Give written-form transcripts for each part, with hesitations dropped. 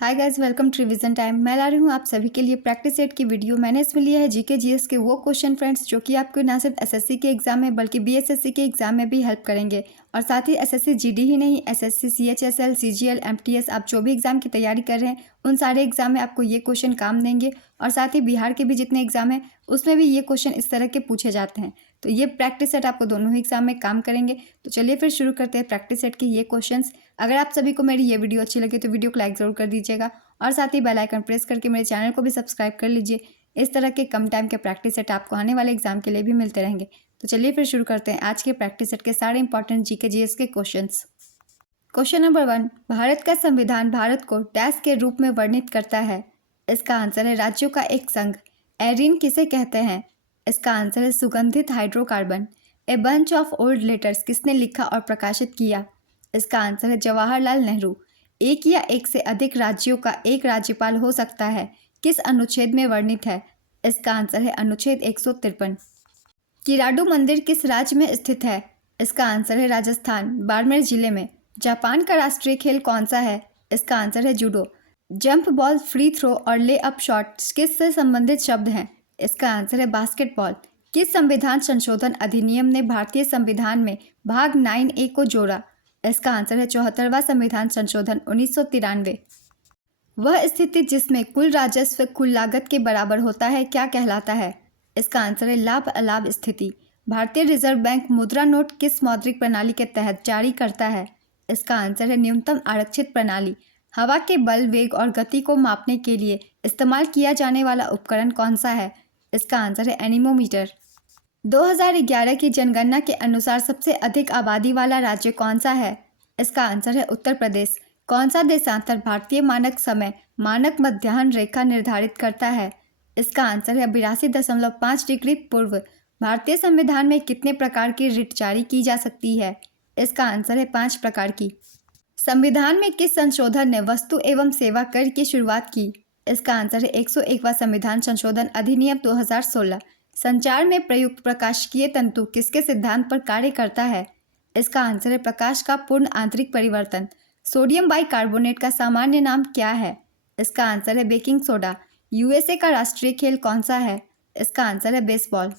Hi guys, welcome to revision time. मैं ला रही हूँ आप सभी के लिए प्रैक्टिस सेट की वीडियो। मैंने इसमें लिया है जीके जीएस के वो क्वेश्चन फ्रेंड्स जो कि आपको ना सिर्फ एसएससी के एग्जाम में बल्कि बीएसएससी के एग्जाम में भी हेल्प करेंगे। और साथ ही एसएससी जीडी ही नहीं, एसएससी सीएचएसएल सीजीएल एमटीएस आप जो भी एग्जाम की तैयारी कर रहे हैं उन सारे एग्जाम में आपको ये क्वेश्चन काम देंगे। और साथ ही बिहार के भी जितने एग्जाम हैं उसमें भी ये क्वेश्चन इस तरह के पूछे जाते हैं। तो ये प्रैक्टिस सेट आपको दोनों ही एग्जाम में काम करेंगे। तो चलिए फिर शुरू करते हैं प्रैक्टिस सेट के ये क्वेश्चंस। अगर आप सभी को मेरी ये वीडियो अच्छी लगे तो वीडियो को लाइक ज़रूर कर दीजिएगा और साथ ही बेल आइकन प्रेस करके मेरे चैनल को भी सब्सक्राइब कर लीजिए। इस तरह के कम टाइम के प्रैक्टिस सेट आपको आने वाले एग्जाम के लिए भी मिलते रहेंगे। तो चलिए फिर शुरू करते हैं आज के प्रैक्टिस सेट के सारे इंपॉर्टेंट जीके जीएस के क्वेश्चंस। क्वेश्चन नंबर 1, भारत का संविधान भारत को डैश के रूप में वर्णित करता है। इसका आंसर है राज्यों का एक संघ। एरिन किसे कहते हैं? इसका आंसर है सुगंधित hydrocarbon. A bunch of old letters किसने लिखा और प्रकाशित किया? इसका आंसर है जवाहरलाल नेहरू। एक या एक से अधिक राज्यों का एक राज्यपाल हो सकता है, किस अनुच्छेद में वर्णित है? इसका आंसर है अनुच्छेद 153। किराडू मंदिर किस राज्य में स्थित है? इसका आंसर है राजस्थान, बाड़मेर जिले में। जापान का राष्ट्रीय खेल कौन सा है? इसका आंसर है judo. Jump ball, free throw और ले अप शॉट किस से संबंधित शब्द हैं? इसका आंसर है बास्केटबॉल। किस संविधान संशोधन अधिनियम ने भारतीय संविधान में भाग 9A को जोड़ा? इसका आंसर है 74वां संविधान संशोधन 1993। वह स्थिति जिसमें कुल राजस्व कुल लागत के बराबर होता है क्या कहलाता है? इसका आंसर है लाभ अलाभ स्थिति। भारतीय रिजर्व बैंक मुद्रा नोट किस मौद्रिक प्रणाली के तहत जारी करता है? इसका आंसर है न्यूनतम आरक्षित प्रणाली। हवा के बल, वेग और गति को मापने के लिए इस्तेमाल किया जाने वाला उपकरण कौन सा है? इसका आंसर है एनीमोमीटर। 2011 की जनगणना के अनुसार सबसे अधिक आबादी वाला राज्य कौन सा है? इसका आंसर है उत्तर प्रदेश। कौन सा देशांतर भारतीय मानक समय मानक मध्याह्न रेखा निर्धारित करता है? इसका आंसर है 82.5 डिग्री पूर्व। भारतीय संविधान में कितने प्रकार की रिट जारी की जा सकती है? इसका आंसर है 5 प्रकार की। संविधान में किस संशोधन ने वस्तु एवं सेवा कर की शुरुआत की? इसका आंसर है 101वां संविधान संशोधन अधिनियम 2016। संचार में प्रयुक्त प्रकाशिकीय तंतु किसके सिद्धांत पर कार्य करता है? इसका आंसर है प्रकाश का पूर्ण आंतरिक परिवर्तन। सोडियम बाइकार्बोनेट का सामान्य नाम क्या है? इसका आंसर है बेकिंग सोडा। यूएसए का राष्ट्रीय खेल कौन सा है? इसका आंसर है बेसबॉल।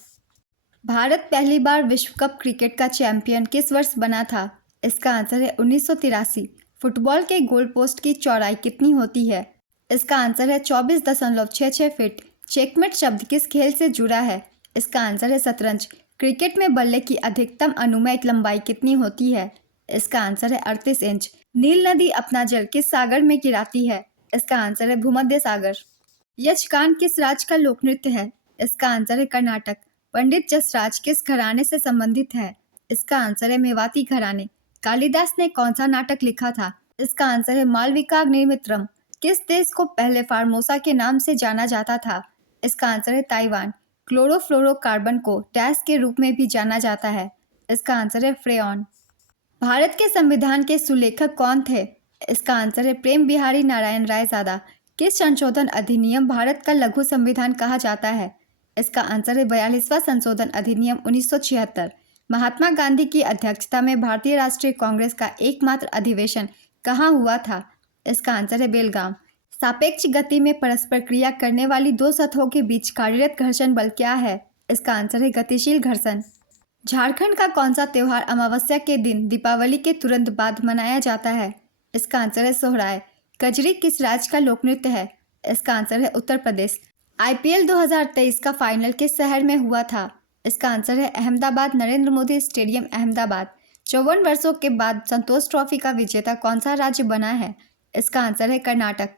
भारत पहली बार विश्व कप क्रिकेट का चैंपियन किस वर्ष बना था? इसका आंसर है 1983। फुटबॉल के गोल पोस्ट की चौड़ाई कितनी होती है? इसका आंसर है 24.66 फीट। चेकमेट शब्द किस खेल से जुड़ा है? इसका आंसर है शतरंज। क्रिकेट में बल्ले की अधिकतम अनुमेय लंबाई कितनी होती है? इसका आंसर है 38 इंच। नील नदी अपना जल किस सागर में गिराती है? इसका आंसर है भूमध्य सागर। यक्षगान किस राज्य का लोक नृत्य है? इसका आंसर है कर्नाटक। पंडित जसराज किस घराने से संबंधित है? इसका आंसर है मेवाती घराने। कालिदास ने कौन सा नाटक लिखा था? इसका आंसर है मालविकाग्निमित्रम। किस देश को पहले फार्मोसा के नाम से जाना जाता था? इसका आंसर है ताइवान। क्लोरोफ्लोरोकार्बन को डैश के रूप में भी जाना जाता है। इसका आंसर है फ्रेयॉन। भारत के संविधान के सुलेखक कौन थे? इसका आंसर है प्रेम बिहारी नारायण रायजादा। किस संशोधन अधिनियम भारत का लघु संविधान कहा जाता है? इसका आंसर है 42वां संशोधन अधिनियम 1976। महात्मा गांधी की अध्यक्षता में भारतीय राष्ट्रीय कांग्रेस का एकमात्र अधिवेशन कहाँ हुआ था? इसका आंसर है बेलगाम। सापेक्ष गति में परस्पर क्रिया करने वाली दो सतहों के बीच कार्यरत घर्षण बल क्या है? इसका आंसर है गतिशील घर्षण। झारखंड का कौन सा त्यौहार अमावस्या के दिन दीपावली के तुरंत बाद मनाया जाता है? इसका आंसर है सोहराय। कजरी किस राज्य का लोक नृत्य है? इसका आंसर है उत्तर प्रदेश। आईपीएल 2023 का फाइनल किस शहर में हुआ था? इसका आंसर है अहमदाबाद, नरेंद्र मोदी स्टेडियम अहमदाबाद। 54 वर्षों के बाद संतोष ट्रॉफी का विजेता कौन सा राज्य बना है? इसका आंसर है कर्नाटक।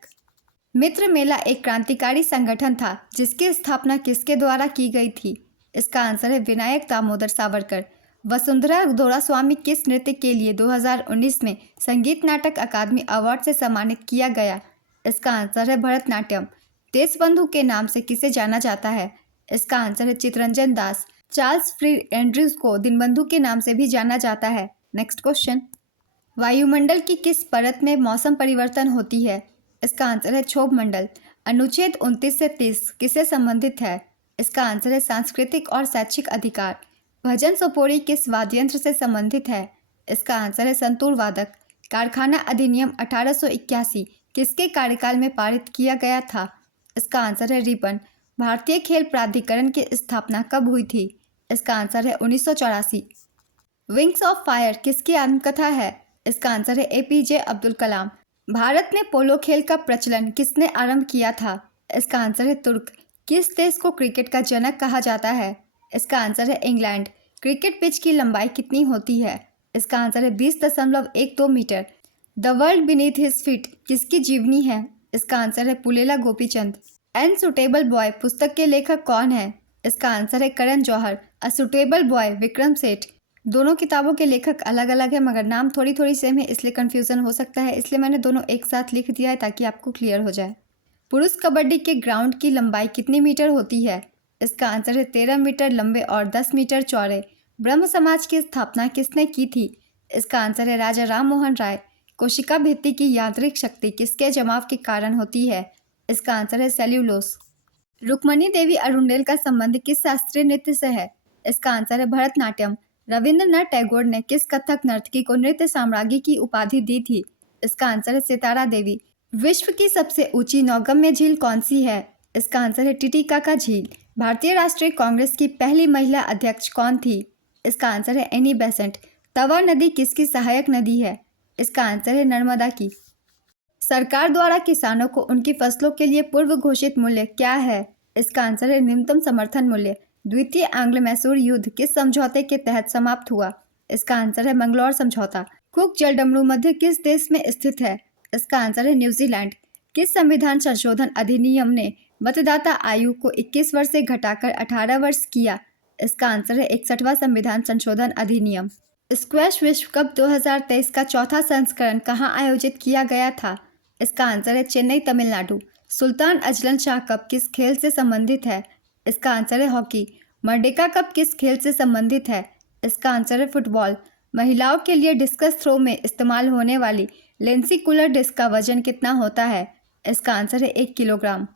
मित्र मेला एक क्रांतिकारी संगठन था जिसकी स्थापना किसके द्वारा की गई थी? इसका आंसर है विनायक दामोदर सावरकर। वसुंधरा दोरास्वामी किस नृत्य के लिए 2019 में संगीत नाटक अकादमी अवार्ड से सम्मानित किया गया? इसका आंसर है भरतनाट्यम। देशबंधु के नाम से किसे जाना जाता है? इसका आंसर है चितरंजन दास। चार्ल्स फ्री एंड्रयूज को दीनबंधु के नाम से भी जाना जाता है। नेक्स्ट क्वेश्चन, वायुमंडल की किस परत में मौसम परिवर्तन होती है? इसका आंसर है क्षोभ मंडल। अनुच्छेद 29 से 30 किससे संबंधित है? इसका आंसर है सांस्कृतिक और शैक्षिक अधिकार। भजन सोपोरी किस वाद्ययंत्र से संबंधित है? इसका आंसर है संतूर वादक। कारखाना अधिनियम 1881 किसके कार्यकाल में पारित किया गया था? इसका आंसर है रिपन। भारतीय खेल प्राधिकरण की स्थापना कब हुई थी? इसका आंसर है 1984। विंग्स ऑफ फायर किसकी आत्मकथा है? इसका आंसर है एपीजे अब्दुल कलाम। भारत में पोलो खेल का प्रचलन किसने आरंभ किया था? इसका आंसर है तुर्क। किस देश को क्रिकेट का जनक कहा जाता है? इसका आंसर है इंग्लैंड। क्रिकेट पिच की लंबाई कितनी होती है? इसका आंसर है 20.12 मीटर। The world beneath his feet किसकी जीवनी है? इसका आंसर है Pullela Gopichand. An suitable boy पुस्तक के लेखक कौन है? इसका आंसर है Karan Johar. A suitable boy Vikram Seth. दोनों किताबों के लेखक अलग अलग है मगर नाम थोड़ी थोड़ी सेम है, इसलिए कन्फ्यूज़न हो सकता है, इसलिए मैंने दोनों एक साथ लिख दिया है ताकि आपको क्लियर हो जाए। पुरुष कबड्डी के ग्राउंड की लंबाई कितनी मीटर होती है? इसका आंसर है 13 मीटर लंबे और 10 मीटर चौड़े। ब्रह्म समाज की स्थापना किसने की थी? इसका आंसर है राजा राम मोहन राय। कोशिका भित्ति की यांत्रिक शक्ति किसके जमाव के कारण होती है? इसका आंसर है सेल्यूलोस। रुक्मणी देवी अरुंडेल का संबंध किस शास्त्रीय नृत्य से है? इसका आंसर है भरतनाट्यम। रविंद्रनाथ टैगोर ने किस कथक नर्तकी को नृत्य साम्राज्ञी की उपाधि दी थी? इसका आंसर है सितारा देवी। विश्व की सबसे ऊंची नौगम्य झील कौन सी है? इसका आंसर है टिटिकाका झील। भारतीय राष्ट्रीय कांग्रेस की पहली महिला अध्यक्ष कौन थी? इसका आंसर है एनी बेसेंट। तवा नदी किसकी सहायक नदी है? इसका आंसर है नर्मदा की। सरकार द्वारा किसानों को उनकी फसलों के लिए पूर्व घोषित मूल्य क्या है? इसका आंसर है न्यूनतम समर्थन मूल्य। द्वितीय आंग्ल मैसूर युद्ध किस समझौते के तहत समाप्त हुआ? इसका आंसर है मंगलौर समझौता। कुक जलडमरू मध्य किस देश में स्थित है? इसका आंसर है न्यूजीलैंड। किस संविधान संशोधन अधिनियम ने मतदाता आयु को 21 वर्ष से घटाकर 18 वर्ष किया? इसका आंसर है 61वां संविधान संशोधन अधिनियम। स्क्वैश विश्व कप 2023 का चौथा संस्करण कहाँ आयोजित किया गया था? इसका आंसर है Chennai, Tamil Nadu. Sultan Azlan Shah cup किस खेल से संबंधित है? इसका आंसर है हॉकी। मर्डेका कप किस खेल से संबंधित है? इसका आंसर है फुटबॉल। महिलाओं के लिए डिस्कस थ्रो में इस्तेमाल होने वाली लेंसिकुलर डिस्क का वजन कितना होता है? इसका आंसर है 1 किलोग्राम।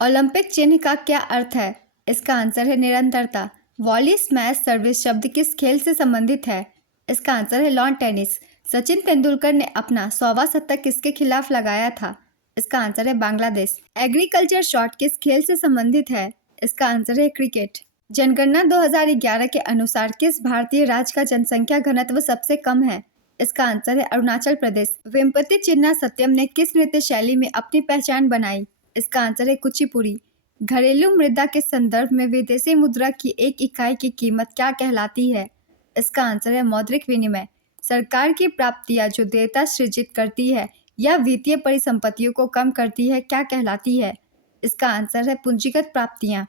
ओलंपिक चिन्ह का क्या अर्थ है? इसका आंसर है निरंतरता। वॉली स्मैश सर्विस शब्द किस खेल से संबंधित है? इसका आंसर है लॉन टेनिस। सचिन तेंदुलकर ने अपना 100वां शतक किसके खिलाफ लगाया था? इसका आंसर है बांग्लादेश। एग्रीकल्चर शॉट किस खेल से संबंधित है? इसका आंसर है क्रिकेट। जनगणना 2011 के अनुसार किस भारतीय राज्य का जनसंख्या घनत्व सबसे कम है? इसका आंसर है अरुणाचल प्रदेश। वेम्पति चिन्ना सत्यम ने किस नृत्य शैली में अपनी पहचान बनाई? इसका आंसर है कुचिपुड़ी। घरेलू मृदा के संदर्भ में विदेशी मुद्रा की एक इकाई की कीमत क्या कहलाती है? इसका आंसर है मौद्रिक विनिमय। सरकार की प्राप्तियां जो देयता सृजित करती है या वित्तीय परिसंपत्तियों को कम करती है क्या कहलाती है? इसका आंसर है पूंजीगत प्राप्तियां।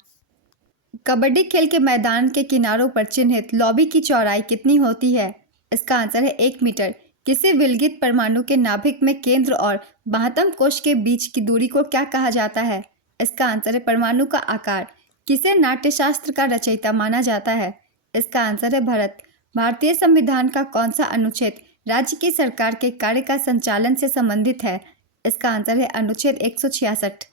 कबड्डी खेल के मैदान के किनारों पर चिन्हित लॉबी की चौड़ाई कितनी होती है? इसका आंसर है 1 मीटर। किसी विलगित परमाणु के नाभिक में केंद्र और बाह्यतम कोश के बीच की दूरी को क्या कहा जाता है? इसका आंसर है परमाणु का आकार। किसे नाट्यशास्त्र का रचयिता माना जाता है? इसका आंसर है भरत। भारतीय संविधान का कौन सा अनुच्छेद राज्य की सरकार के कार्य का संचालन से संबंधित है? इसका आंसर है अनुच्छेद 166।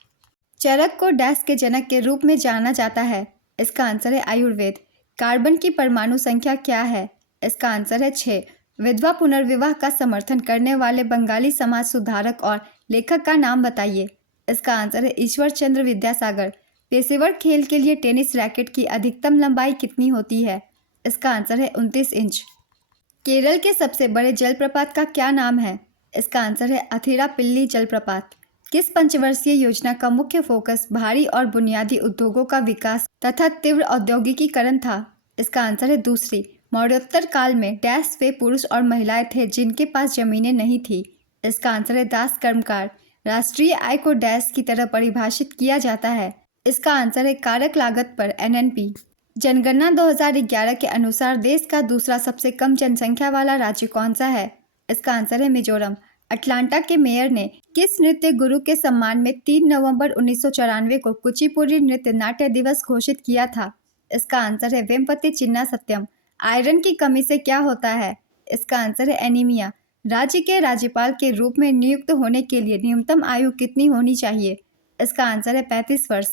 चरक को डैश के जनक के रूप में जाना जाता है? इसका आंसर है आयुर्वेद। कार्बन की परमाणु संख्या क्या है? इसका आंसर है 6। विधवा पुनर्विवाह का समर्थन करने वाले बंगाली समाज सुधारक और लेखक का नाम बताइए। इसका आंसर है ईश्वर चंद्र विद्यासागर। पेशेवर खेल के लिए टेनिस रैकेट की अधिकतम लंबाई कितनी होती है? इसका आंसर है 29 इंच। केरल के सबसे बड़े जलप्रपात का क्या नाम है? इसका आंसर है अथिरापिल्ली जलप्रपात। किस पंचवर्षीय योजना का मुख्य फोकस भारी और बुनियादी उद्योगों का विकास तथा तीव्र औद्योगिकीकरण था? इसका आंसर है दूसरी। मौर्योत्तर काल में डैश वे पुरुष और महिलाएं थे जिनके पास जमीनें नहीं थी? इसका आंसर है दास कर्मकार। राष्ट्रीय आय को डैश की तरह परिभाषित किया जाता है? इसका आंसर है कारक लागत पर एनएनपी। जनगणना 2011 के अनुसार देश का दूसरा सबसे कम जनसंख्या वाला राज्य कौन सा है? इसका आंसर है मिजोरम। अटलांटा के मेयर ने किस नृत्य गुरु के सम्मान में 3 नवंबर 1994 को कुचिपुड़ी नृत्य नाट्य दिवस घोषित किया था? इसका आंसर है वेम्पति चिन्ना सत्यम। आयरन की कमी से क्या होता है? इसका आंसर है एनीमिया। राज्य के राज्यपाल के रूप में नियुक्त होने के लिए न्यूनतम आयु कितनी होनी चाहिए? इसका आंसर है 35 वर्ष।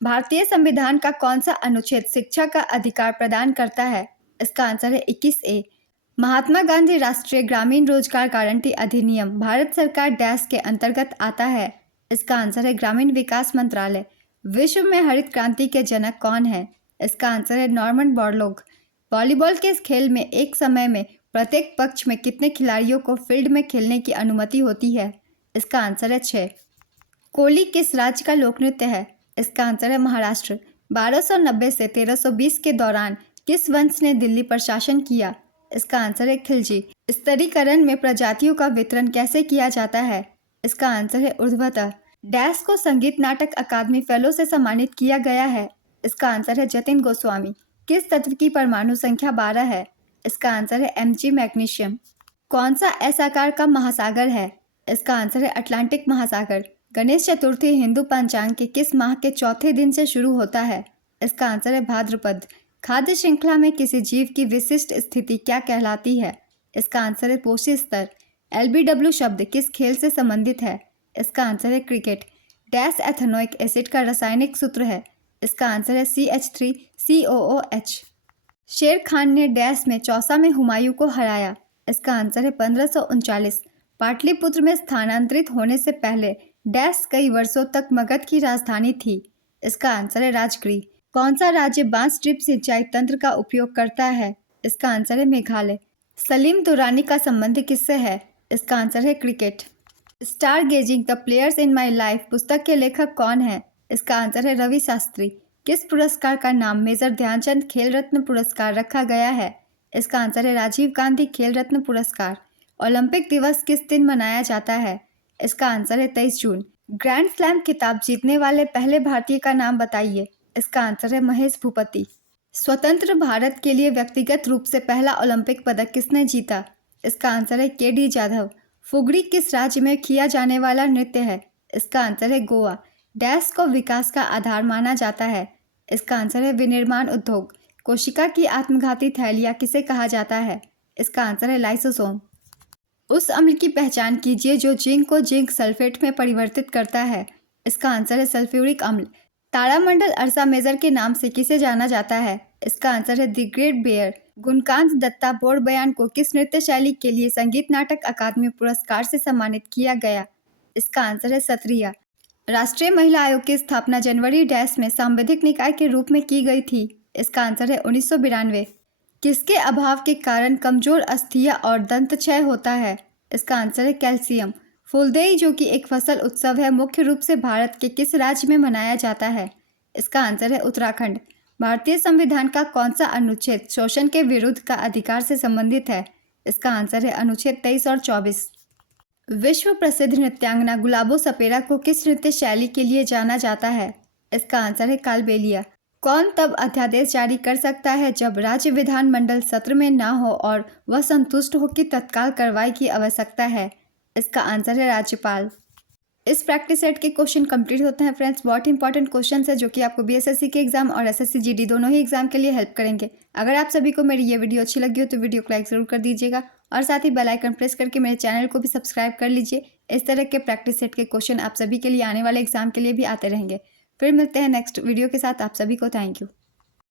भारतीय संविधान का कौन सा अनुच्छेद शिक्षा का अधिकार प्रदान करता है? इसका आंसर है 21A। महात्मा गांधी राष्ट्रीय ग्रामीण रोजगार गारंटी अधिनियम भारत सरकार डैश के अंतर्गत आता है? इसका आंसर है ग्रामीण विकास मंत्रालय। विश्व में हरित क्रांति के जनक कौन है? इसका आंसर है नॉर्मन बोरलॉग। वॉलीबॉल के इस खेल में एक समय में प्रत्येक पक्ष में कितने खिलाड़ियों को फील्ड में खेलने की अनुमति होती है? इसका आंसर है 6। कोली किस राज्य का लोक नृत्य है? इसका आंसर है महाराष्ट्र। 1290 से 1320 के दौरान किस वंश ने दिल्ली पर शासन किया? इसका आंसर है खिलजी। स्तरीकरण में प्रजातियों का वितरण कैसे किया जाता है? इसका आंसर है ऊर्ध्वतः। डैश को संगीत नाटक अकादमी फेलो से सम्मानित किया गया है? इसका आंसर है जतिन गोस्वामी। किस तत्व की परमाणु संख्या 12 है? इसका आंसर है Mg मैग्नीशियम। कौन सा एस आकार का महासागर है? इसका आंसर है अटलांटिक महासागर। गणेश चतुर्थी हिंदू पंचांग के किस माह के चौथे दिन से शुरू होता है? इसका आंसर है भाद्रपद। खाद्य श्रृंखला में किसी जीव की विशिष्ट स्थिति क्या कहलाती है? इसका आंसर है पोषी स्तर। LBW शब्द किस खेल से संबंधित है? इसका आंसर है क्रिकेट। डैश एथेनोइक एसिड का रासायनिक सूत्र है? इसका आंसर है CH3COOH। शेर खान ने डैश में चौसा में हुमायूं को हराया? इसका आंसर है 1539। पाटलिपुत्र में स्थानांतरित होने से पहले डैश कई वर्षों तक मगध की राजधानी थी? इसका आंसर है राजगृह। कौन सा राज्य बांस ड्रिप सिंचाई तंत्र का उपयोग करता है? इसका आंसर है मेघालय। सलीम दुरानी का संबंध किससे है? इसका आंसर है cricket. Star gazing the players in my life पुस्तक के लेखक कौन है? इसका आंसर है रवि शास्त्री। किस पुरस्कार का नाम मेजर ध्यानचंद खेल रत्न पुरस्कार रखा गया है? इसका आंसर है राजीव गांधी खेल रत्न पुरस्कार। ओलंपिक दिवस किस दिन मनाया जाता है? इसका आंसर है 23 जून। ग्रैंड स्लैम खिताब जीतने वाले पहले भारतीय का नाम बताइए? इसका आंसर है महेश भूपति। स्वतंत्र भारत के लिए व्यक्तिगत रूप से पहला ओलंपिक पदक किसने जीता? इसका आंसर है KD जाधव। फुगड़ी किस राज्य में किया जाने वाला नृत्य है? इसका आंसर है गोवा। डैश को विकास का आधार माना जाता है? इसका आंसर है विनिर्माण उद्योग। कोशिका की आत्मघाती थैलियाँ किसे कहा जाता है? इसका आंसर है लाइसोसोम। उस अम्ल की पहचान कीजिए जो जिंक को जिंक सल्फेट में परिवर्तित करता है? इसका आंसर है सल्फ्यूरिक अम्ल। तारामंडल अर्सा मेजर के नाम से किसे जाना जाता है? इसका आंसर है the great bear. Gunakant Datta बोर्ड बयान को किस नृत्य शैली के लिए संगीत नाटक अकादमी पुरस्कार से सम्मानित किया गया? इसका आंसर है सत्रिया। राष्ट्रीय महिला आयोग की स्थापना जनवरी डैश में सांविधिक निकाय के रूप में की गई थी? इसका आंसर है 1992। किसके अभाव के कारण कमजोर अस्थियां और दंत क्षय होता है? इसका आंसर है कैल्शियम। फूलदेई जो कि एक फसल उत्सव है मुख्य रूप से भारत के किस राज्य में मनाया जाता है? इसका आंसर है उत्तराखंड। भारतीय संविधान का कौन सा अनुच्छेद शोषण के विरुद्ध का अधिकार से संबंधित है? इसका आंसर है अनुच्छेद 23 और 24। विश्व प्रसिद्ध नृत्यांगना गुलाबो सपेरा को किस नृत्य शैली के लिए जाना जाता है? इसका आंसर है कालबेलिया। कौन तब अध्यादेश जारी कर सकता है जब राज्य विधानमंडल सत्र में ना हो और वह संतुष्ट हो कि तत्काल कार्रवाई की आवश्यकता है? इसका आंसर है राज्यपाल। इस प्रैक्टिस सेट के क्वेश्चन कंप्लीट होते हैं फ्रेंड्स। बहुत इंपॉर्टेंट क्वेश्चन है जो कि आपको BSSC के एग्जाम और SSC GD दोनों ही एग्जाम के लिए हेल्प करेंगे। अगर आप सभी को मेरी ये वीडियो अच्छी लगी हो तो वीडियो को लाइक जरूर कर दीजिएगा और साथ ही बेल आइकन प्रेस करके मेरे चैनल को भी सब्सक्राइब कर लीजिए। इस तरह के प्रैक्टिस सेट के क्वेश्चन आप सभी के लिए आने वाले एग्जाम के लिए भी आते रहेंगे। फिर मिलते हैं नेक्स्ट वीडियो के साथ। आप सभी को थैंक यू।